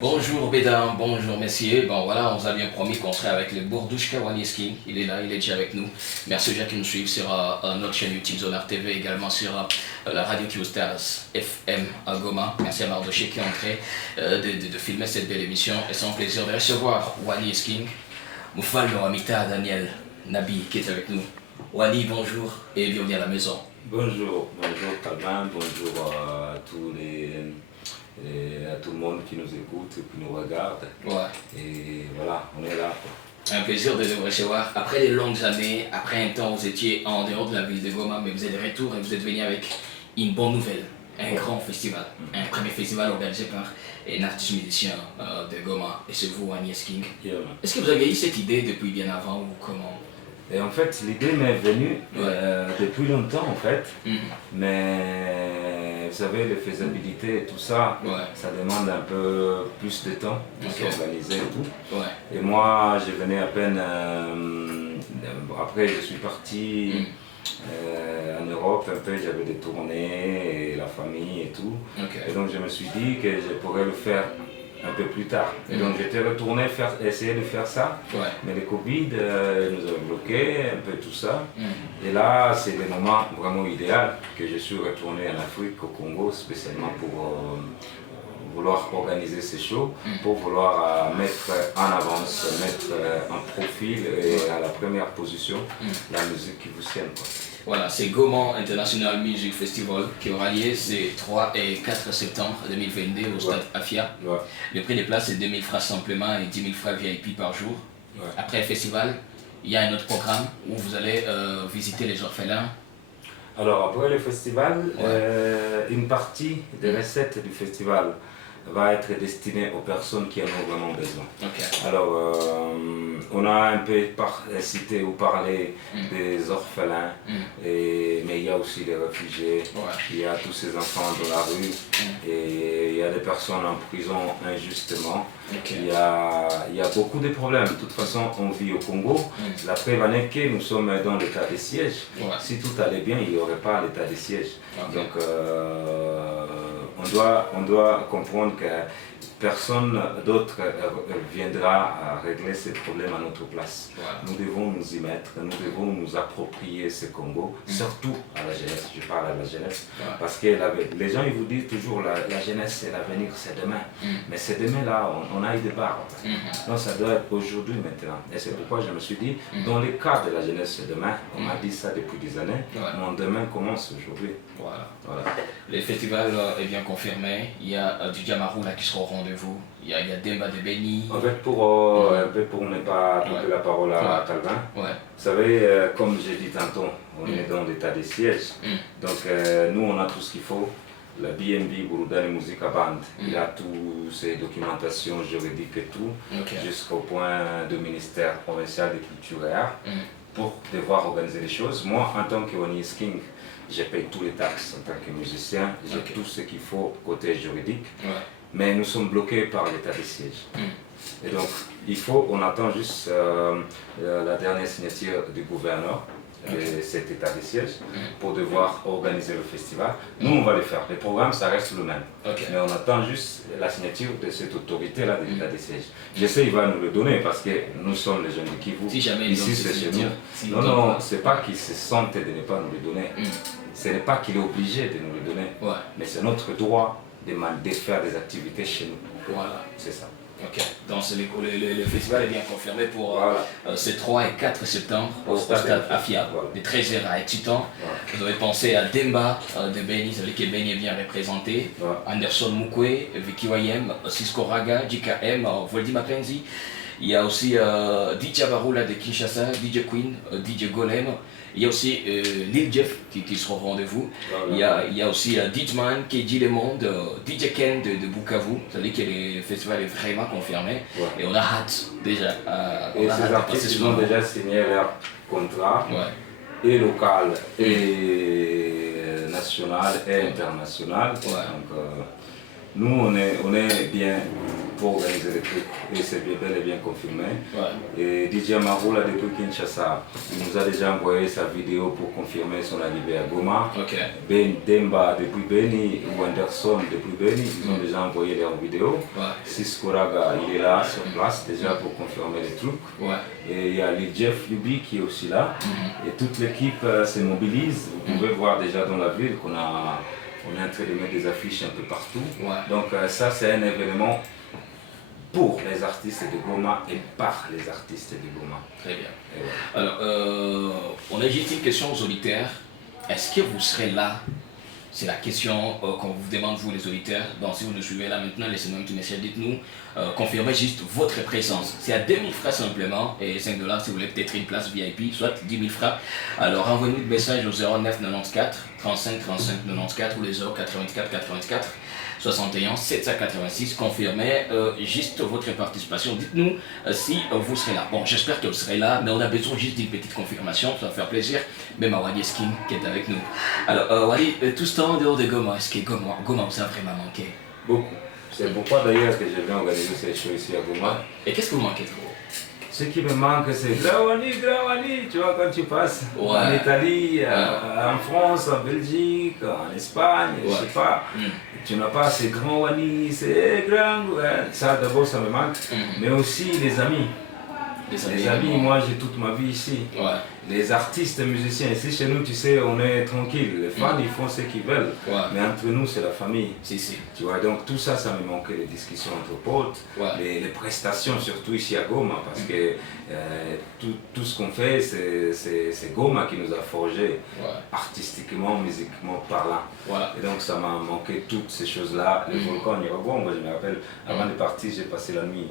Bonjour mesdames, bonjour messieurs. Bon voilà, on vous a bien promis qu'on serait avec le Bourdouchka Wanieski. Il est là, il est déjà avec nous. Merci aux gens qui nous suivent sur notre chaîne YouTube Zonar TV, également sur la radio Q-Stars FM à Goma. Merci à Mardoché qui est entré de filmer cette belle émission. Et c'est un plaisir de recevoir Wanieski. Moufalo Amita Daniel Nabi qui est avec nous. Wani, bonjour et bienvenue à la maison. Bonjour, bonjour Calvin, bonjour à tous et à tout le monde qui nous écoute et qui nous regarde. Ouais. Et voilà, on est là. Un plaisir de vous recevoir. Après des longues années, après un temps, vous étiez en dehors de la ville de Goma, mais vous êtes de retour et vous êtes venu avec une bonne nouvelle. Un grand festival. Un premier festival organisé par un artiste musicien de Goma. Et c'est vous, Agnès King. Yeah. Est-ce que vous avez eu cette idée depuis bien avant ou comment? Et en fait, l'idée m'est venue depuis longtemps en fait. Mais vous savez, les faisabilités et tout ça, ça demande un peu plus de temps pour s'organiser et tout. Et moi, je venais à peine, après je suis parti en Europe, un peu j'avais des tournées, et la famille et tout. Et donc je me suis dit que je pourrais le faire un peu plus tard. Et donc j'étais retourné essayer de faire ça, mais le Covid nous a bloqué un peu tout ça. Et là, c'est le moment vraiment idéal que je suis retourné en Afrique, au Congo, spécialement pour vouloir organiser ces shows, pour vouloir mettre en avance, mettre en profil et à la première position la musique qui vous tienne. Voilà, c'est Goma International Music Festival qui aura lieu c'est 3 et 4 septembre 2022 au stade Afia. Le prix des places c'est 2000 francs simplement et 10 000 francs VIP par jour. Après le festival, il y a un autre programme où vous allez visiter les orphelins. Alors après le festival, une partie des recettes du festival va être destinée aux personnes qui en ont vraiment besoin. Alors, on a un peu cité ou parlé des orphelins, mais il y a aussi des réfugiés, il y a tous ces enfants dans la rue, et il y a des personnes en prison injustement. Il y a beaucoup de problèmes. De toute façon, on vit au Congo. La preuve en est que nous sommes dans l'état de siège. Si tout allait bien, il n'y aurait pas l'état de siège. Donc, on doit comprendre que personne d'autre viendra régler ces problèmes à notre place. Nous devons nous y mettre, nous devons nous approprier ce Congo, surtout à la jeunesse. Je parle à la jeunesse, parce que les gens ils vous disent toujours la jeunesse c'est l'avenir, c'est demain. Mais c'est demain là, on a eu des barres. Donc ça doit être aujourd'hui maintenant. Et c'est pourquoi je me suis dit, dans le cas de la jeunesse c'est demain, on m'a dit ça depuis des années, mon demain commence aujourd'hui. Voilà. Le festival est bien confirmé, il y a du Diamarou là qui sera au rendez-vous, il y a Demba de Beni. En fait, un peu pour ne pas couper la parole à Calvin, vous savez, comme j'ai dit tantôt, on est dans l'état de siège, donc nous on a tout ce qu'il faut. La BNB, Burudani Musica Band, il a toutes ses documentations juridiques et tout, jusqu'au point du ministère provincial de Culture et Arts, pour devoir organiser les choses. Moi, en tant que Wanieski King, je paye tous les taxes en tant que musicien, j'ai tout ce qu'il faut côté juridique, mais nous sommes bloqués par l'état de siège. Et donc, on attend juste la dernière signature du gouverneur de cet état de siège pour devoir organiser le festival. Nous, on va le faire. Le programme, ça reste le même. Mais on attend juste la signature de cette autorité-là de l'état de siège. Je sais qu'il va nous le donner parce que nous sommes les jeunes de Kivu. Ici, c'est chez nous. Non, c'est pas qu'il se sente de ne pas nous le donner. Ce n'est pas qu'il est obligé de nous le donner. Mais c'est notre droit de faire des activités chez nous. Voilà. C'est ça. Donc le festival est bien confirmé pour ce 3 et 4 septembre au stade Afia, de 13h à 18h. Vous avez pensé à Demba de Beni, ça veut dire que Beni est bien représenté, Anderson Mukwe, Vicky Wayem, Cisco Raga, JKM, Voldy Mapenzi. Il y a aussi DJ Barula de Kinshasa, DJ Queen, DJ Golem. Il y a aussi Lil Jeff qui sera au rendez-vous. Il y a aussi Dijman, KJ Le Monde, DJ Ken de Bukavu. Ça veut dire que le festival est vraiment confirmé. Et on a hâte déjà. Et ces artistes ont déjà signé leur contrat, et local, et national, et international. Donc nous, on est bien pour organiser les trucs. Et c'est bel et bien confirmé. Et DJ Marou, là, depuis Kinshasa, il nous a déjà envoyé sa vidéo pour confirmer son arrivée à Goma. Ben Demba depuis Beni ou Anderson depuis Beni, ils ont déjà envoyé leur vidéo. Cisco Raga, il est là sur place déjà pour confirmer les trucs. Et il y a le Jeff Luby qui est aussi là. Et toute l'équipe se mobilise. Vous pouvez voir déjà dans la ville qu'on est en train de mettre des affiches un peu partout. Donc ça, c'est un événement pour les artistes de Goma et par les artistes de Goma. Très bien. Alors, on a juste une question aux auditeurs. Est-ce que vous serez là? C'est la question qu'on vous demande, vous les auditeurs. Donc si vous nous suivez là maintenant, laissez-nous un petit message, dites-nous, confirmez juste votre présence. C'est à 2000 francs simplement et 5 $ si vous voulez peut-être une place VIP, soit 10 000 francs. Alors envoyez-nous des messages au 09 94 35 35 94 ou les 084 84 61 786. Confirmez juste votre participation. Dites-nous si vous serez là. Bon, j'espère que vous serez là, mais on a besoin juste d'une petite confirmation. Ça va faire plaisir. Même à Wally Skin qui est avec nous. Alors, Wally, tout ce temps en dehors de Goma, est-ce que Goma vous a vraiment manqué? Beaucoup. C'est pourquoi d'ailleurs que je viens organiser ces shows ici à Goma. Et qu'est-ce que vous manquez trop? Ce qui me manque, c'est Grawani, tu vois, quand tu passes en Italie, en France, en Belgique, en Espagne, je sais pas, tu n'as pas ces grands Wani, c'est grand, ça d'abord ça me manque, mais aussi les amis. Les amis, moi j'ai toute ma vie ici. Les artistes, musiciens, ici chez nous, tu sais, on est tranquille. Les fans, ils font ce qu'ils veulent. Mais entre nous, c'est la famille. Tu vois, donc tout ça, ça me manquait, les discussions entre potes, les prestations, surtout ici à Goma, parce que tout ce qu'on fait, c'est Goma qui nous a forgé, artistiquement, musicalement parlant. Et donc ça m'a manqué toutes ces choses-là. Le volcan Niragon, moi je me rappelle, avant de partir, j'ai passé la nuit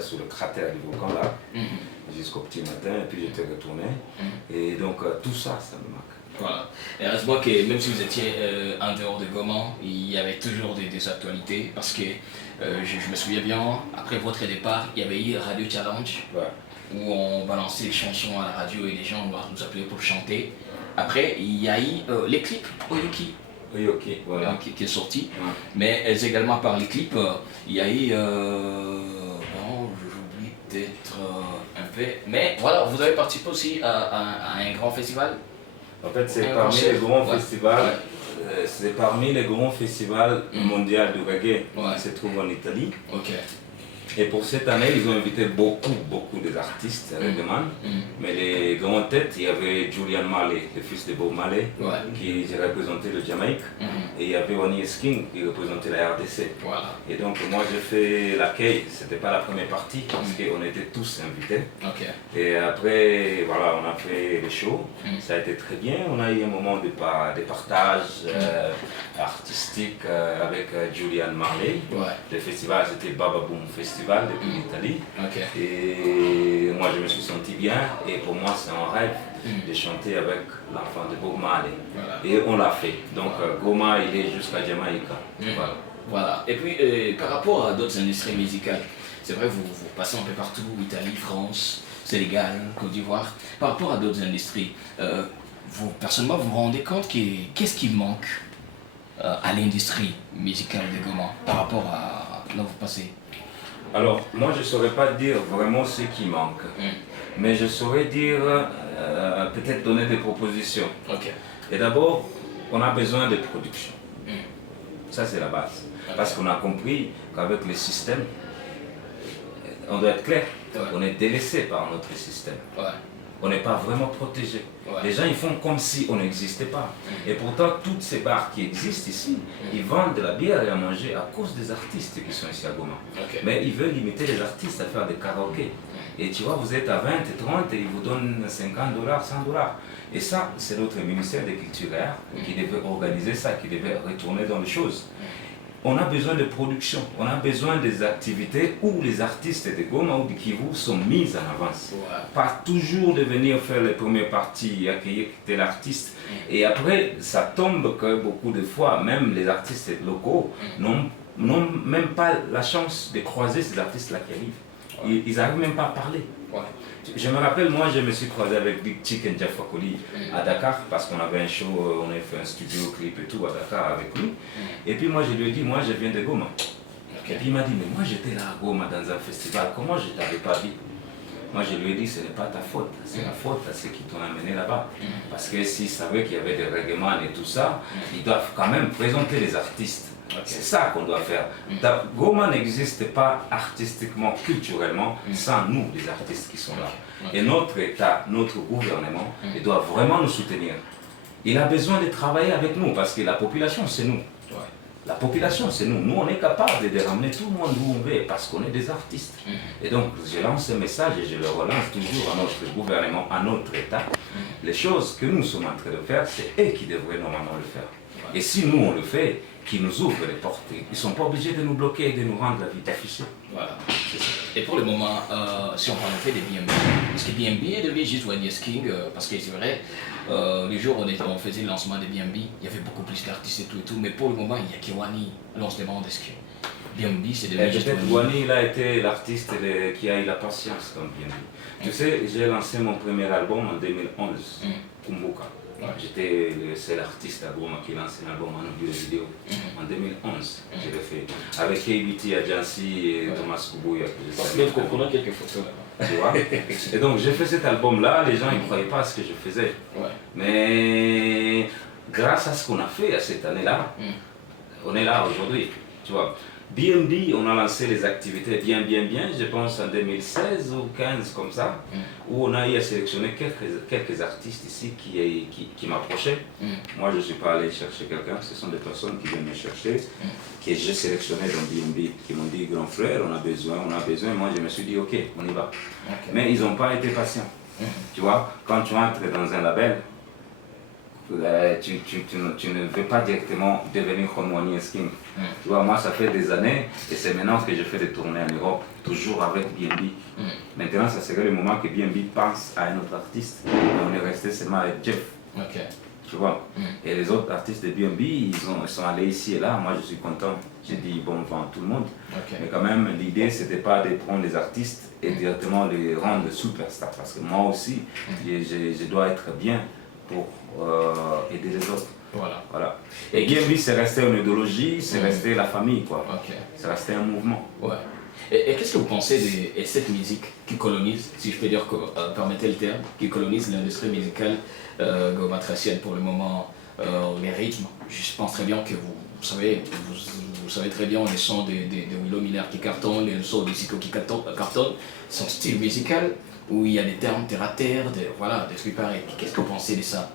sur le cratère du volcan là, jusqu'au petit matin, et puis j'étais retourné. Et donc tout ça, ça me manque. Voilà. Et reste-moi que même si vous étiez en dehors de Goma, il y avait toujours des actualités, parce que je me souviens bien, après votre départ, il y avait eu Radio Challenge, où on balançait les chansons à la radio et les gens nous appelaient pour chanter. Après, il y a eu les clips Oyoki. Voilà. Qui est sorti, mais également par les clips, il y a eu, j'oublie peut-être un peu, mais voilà, vous avez participé aussi à un grand festival. En fait, c'est parmi les grands festivals, c'est parmi les grands festivals mondiaux de reggae qui se trouvent en Italie. Et pour cette année, ils ont invité beaucoup d'artistes à la demande. Mais les grandes têtes, il y avait Julian Marley, le fils de Bob Marley, qui représentait le Jamaïque. Et il y avait Wally Skin qui représentait la RDC. Et donc moi j'ai fait l'accueil, c'était pas la première partie parce qu'on était tous invités. Et après, voilà, on a fait les shows, ça a été très bien. On a eu un moment de partage artistique avec Julian Marley. Le festival c'était Baba Boom Festival depuis l'Italie. Et moi je me suis senti bien et pour moi c'est un rêve de chanter avec l'enfant de Bob Marley. Et on l'a fait. Donc Goma il est jusqu'à Jamaïca. Voilà. Et puis par rapport à d'autres industries musicales, c'est vrai vous passez un peu partout, Italie, France, Sénégal, Côte d'Ivoire. Par rapport à d'autres industries, vous personnellement vous vous rendez compte qu'est-ce qui manque à l'industrie musicale de Goma par rapport à là où vous passez? Alors, moi je ne saurais pas dire vraiment ce qui manque, mais je saurais dire, peut-être donner des propositions. Et d'abord, on a besoin de production. Ça c'est la base. Parce qu'on a compris qu'avec le système, on doit être clair, on est délaissé par notre système. On n'est pas vraiment protégé. Les gens ils font comme si on n'existait pas. Et pourtant, toutes ces bars qui existent ici, ils vendent de la bière et à manger à cause des artistes qui sont ici à Goma. Mais ils veulent limiter les artistes à faire des karaokés. Et tu vois, vous êtes à 20 et 30 et ils vous donnent 50 $, 100 $. Et ça, c'est notre ministère des Cultures qui devait organiser ça, qui devait retourner dans les choses. On a besoin de production, on a besoin des activités où les artistes de Goma ou de Kivu sont mis en avance. Pas toujours de venir faire les premières parties, accueillir tel artiste. Et après, ça tombe que beaucoup de fois, même les artistes locaux n'ont même pas la chance de croiser ces artistes-là qui arrivent. Ils n'arrivent même pas à parler. Je me rappelle, moi je me suis croisé avec Big Chicken Jeff Fakoli à Dakar parce qu'on avait un show, on a fait un studio clip et tout à Dakar avec lui. Et puis moi je lui ai dit, moi je viens de Goma. Et puis il m'a dit, mais moi j'étais là à Goma dans un festival, comment je ne t'avais pas vu? Moi je lui ai dit, ce n'est pas ta faute, c'est la faute à ceux qui t'ont amené là-bas. Parce que s'ils savaient qu'il y avait des règlements et tout ça, ils doivent quand même présenter les artistes. C'est ça qu'on doit faire. Goma n'existe pas artistiquement, culturellement, sans nous, les artistes qui sont là. Et notre État, notre gouvernement, il doit vraiment nous soutenir. Il a besoin de travailler avec nous parce que la population, c'est nous. La population, c'est nous. Nous, on est capable de ramener tout le monde où on veut parce qu'on est des artistes. Et donc, je lance ce message et je le relance toujours à notre gouvernement, à notre État. Les choses que nous sommes en train de faire, c'est eux qui devraient normalement le faire. Et si nous, on le fait, qu'ils nous ouvrent les portes. Ils ne sont pas obligés de nous bloquer et de nous rendre la vie difficile. Voilà. Et pour le moment, si on parle des BNB, parce que BNB est devenu juste One Yes King, parce que c'est vrai, le jour où on faisait le lancement des BNB, il y avait beaucoup plus d'artistes et tout, mais pour le moment, il n'y a que Wani. Alors on se demande est-ce que BNB c'est devenu juste Wani. Il a été l'artiste qui a eu la patience dans BNB. Tu sais, j'ai lancé mon premier album en 2011, Kumbuka. C'est l'artiste à Goma qui lance un album en audio vidéo. En 2011, je l'ai fait. Avec KBT, Adjansi et Thomas Kubuya. On a quelques photos là-bas. Tu vois. Et donc j'ai fait cet album-là, les gens ne croyaient pas à ce que je faisais. Mais grâce à ce qu'on a fait à cette année-là, on est là aujourd'hui. Tu vois. BNB, on a lancé les activités bien, je pense en 2016 ou 2015 comme ça, où on a eu à sélectionner quelques artistes ici qui m'approchaient. Moi, je ne suis pas allé chercher quelqu'un, ce sont des personnes qui viennent me chercher, que j'ai sélectionné dans BNB, qui m'ont dit, grand frère, on a besoin. Moi, je me suis dit, ok, on y va. Mais ils n'ont pas été patients. Tu vois, quand tu entres dans un label, tu ne veux pas directement devenir comme One Yes King. Tu vois, moi ça fait des années et c'est maintenant que je fais des tournées en Europe, toujours avec BNB. Maintenant, ça serait le moment que BNB pense à un autre artiste. On est resté seulement avec Jeff. Tu vois. Et les autres artistes de BNB, ils sont allés ici et là. Moi je suis content. J'ai dit bon vent à tout le monde. Mais quand même, l'idée c'était pas de prendre les artistes et directement les rendre superstars. Parce que moi aussi, je dois être bien pour aider les autres. Voilà. Et BNB, c'est resté une idéologie, c'est resté la famille, quoi. C'est resté un mouvement. Et qu'est-ce que vous pensez de cette musique qui colonise, si je peux dire, permettez le terme, qui colonise l'industrie musicale gomatracienne pour le moment, les rythmes? Je pense très bien que vous savez très bien les sons de Willow Miller qui cartonnent, les sons de Zico qui cartonnent, son style musical, où il y a des termes terre à terre, des trucs pareils. Qu'est-ce que vous pensez de ça?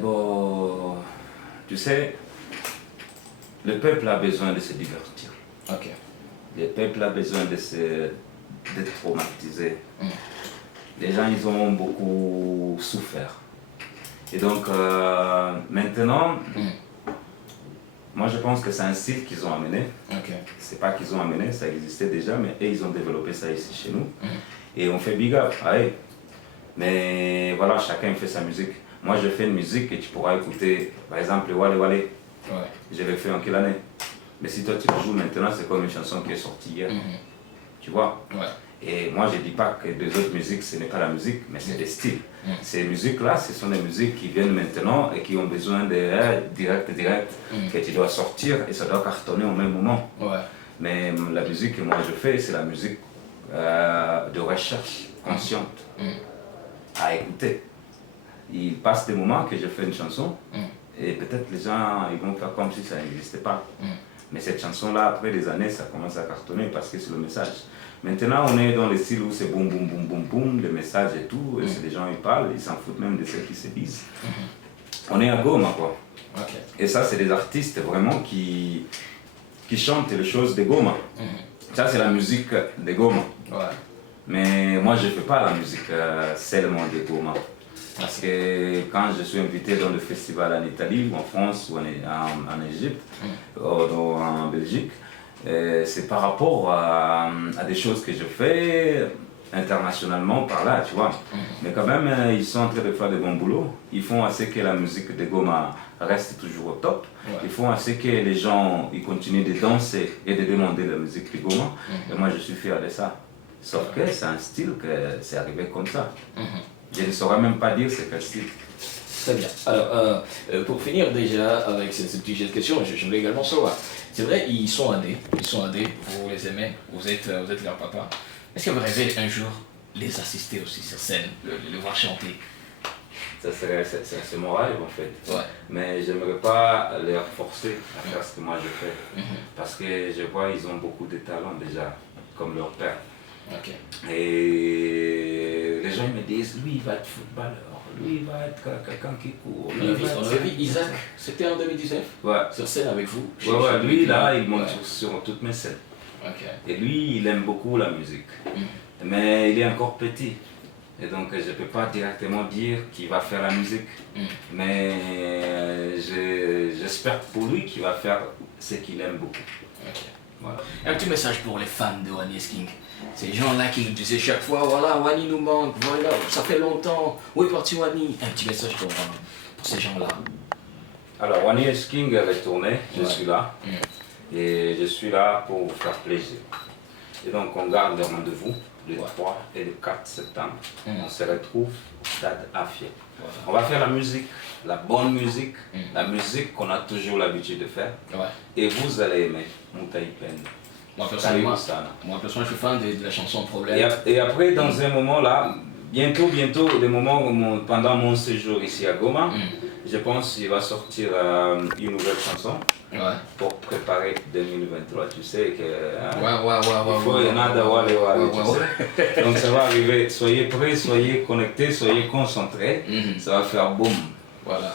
Bon, tu sais, le peuple a besoin de se divertir. Le peuple a besoin d'être traumatisé. Les gens, ils ont beaucoup souffert. Et donc, maintenant, moi je pense que c'est un style qu'ils ont amené. C'est pas qu'ils ont amené, ça existait déjà, mais eux, ils ont développé ça ici chez nous. Et on fait big up, mais voilà, chacun fait sa musique. Moi, je fais une musique que tu pourras écouter, par exemple, Wale Wale. Je l'ai fait en quelle année? Mais si toi tu le joues maintenant, c'est comme une chanson qui est sortie hier. Tu vois? Et moi, je ne dis pas que les autres musiques, ce n'est pas la musique, mais c'est des styles. Ces musiques-là, ce sont des musiques qui viennent maintenant et qui ont besoin de direct, que tu dois sortir et ça doit cartonner au même moment. Mais la musique que moi je fais, c'est la musique de recherche consciente à écouter. Il passe des moments que je fais une chanson et peut-être les gens ils vont faire comme si ça n'existait pas. Mais cette chanson-là, après des années, ça commence à cartonner parce que c'est le message. Maintenant, on est dans le style où c'est boum, boum, boum, boum, boum, le message et tout, et c'est des gens ils parlent, ils s'en foutent même de ceux qui se disent. On est à Goma, quoi. Et ça, c'est des artistes vraiment qui chantent les choses de Goma. Ça, c'est la musique de Goma. Mais moi, je ne fais pas la musique seulement de Goma. Parce que quand je suis invité dans le festival en Italie, ou en France, ou en Égypte, ou en Belgique, c'est par rapport à des choses que je fais internationalement par là, tu vois. Mais quand même, ils sont en train de faire de bons boulots. Ils font assez que la musique de Goma reste toujours au top. Ils font assez que les gens ils continuent de danser et de demander la musique de Goma. Et moi, je suis fier de ça. Sauf que c'est un style que c'est arrivé comme ça. Je ne saurais même pas dire c'est quel style. Très bien. Alors, pour finir déjà avec cette petite question, je voulais également savoir, C'est vrai, ils sont aidés, vous les aimez, vous êtes leur papa. Est-ce que vous rêvez un jour les assister aussi sur scène, le voir chanter? C'est mon rêve en fait. Ouais. Mais j'aimerais pas les forcer à faire ce que moi je fais. Parce que je vois ils ont beaucoup de talent déjà, comme leur père. Okay. Et les gens me disent, lui il va être footballeur, lui il va être quelqu'un qui court. On avait vu Isaac, c'était en 2019? Ouais. Sur scène avec vous? Ouais, lui là il monte sur toutes mes scènes. Okay. Et lui il aime beaucoup la musique. Mais il est encore petit. Et donc je ne peux pas directement dire qu'il va faire la musique. Mais j'espère pour lui qu'il va faire ce qu'il aime beaucoup. Okay. Voilà. Un petit message pour les fans de Wani King. Ces gens-là qui nous disaient chaque fois, voilà, Wani nous manque, voilà, ça fait longtemps, où est parti Wani? Un petit message pour ces gens-là. Alors, Wani King est retourné, je suis là. Et je suis là pour vous faire plaisir. Et donc, on garde le rendez-vous le 3 et le 4 septembre. On se retrouve au stade Afia. On va faire la musique, la bonne musique, la musique qu'on a toujours l'habitude de faire. Et vous allez aimer Moutaï Pen. Moi personnellement, je suis fan de la chanson Problème. Et après, dans un moment là, bientôt, le moment où pendant mon séjour ici à Goma, je pense qu'il va sortir une nouvelle chanson pour préparer 2023. Tu sais que il faut y en a d'avoir les Donc ça va arriver. Soyez prêts, soyez connectés, soyez concentrés. Ça va faire boum. Voilà.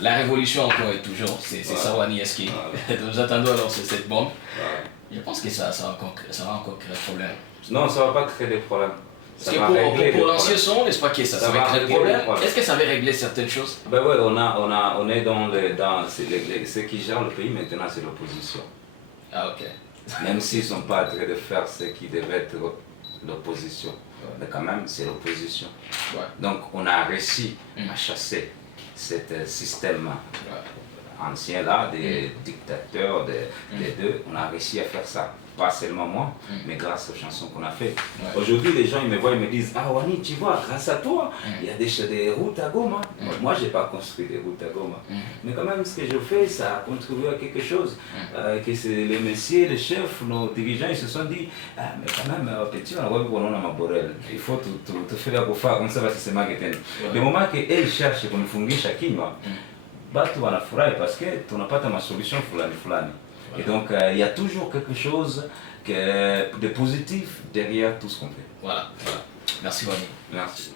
La révolution encore et toujours, c'est ça Wani King. Nous attendons alors cette bombe. Je pense que ça va encore créer des problèmes. Non, ça ne va pas créer des problèmes. Parce que pour l'ancien son, n'est-ce pas que ça va créer des problèmes? Est-ce que ça va régler certaines choses? Ben oui, on est dans ce qui gère le pays maintenant, c'est l'opposition. Ah ok. Même s'ils ne sont pas en train de faire ce qui devait être l'opposition. Mais quand même, c'est l'opposition. Donc on a réussi à chasser ce système ancien là, des dictateurs, des deux, on a réussi à faire ça. Pas seulement moi, mais grâce aux chansons qu'on a fait. Aujourd'hui, les gens ils me voient, ils me disent, ah Wani, tu vois, grâce à toi, il y a des routes à Goma. Moi, je n'ai pas construit des routes à Goma. Mais quand même, ce que je fais, ça a contribué à quelque chose. Que c'est les messieurs, les chefs, nos dirigeants, ils se sont dit, ah mais quand même, petit, on va voir ma borel. Il faut te faire la faire comme ça, parce que c'est marketing. Le moment qu'ils cherchent pour nous funguer chacun, batu wanafurahi parce que tunapata masolution fulani fulani. Et donc il y a toujours quelque chose de positif derrière tout ce qu'on fait. Voilà. Merci Wani. Merci.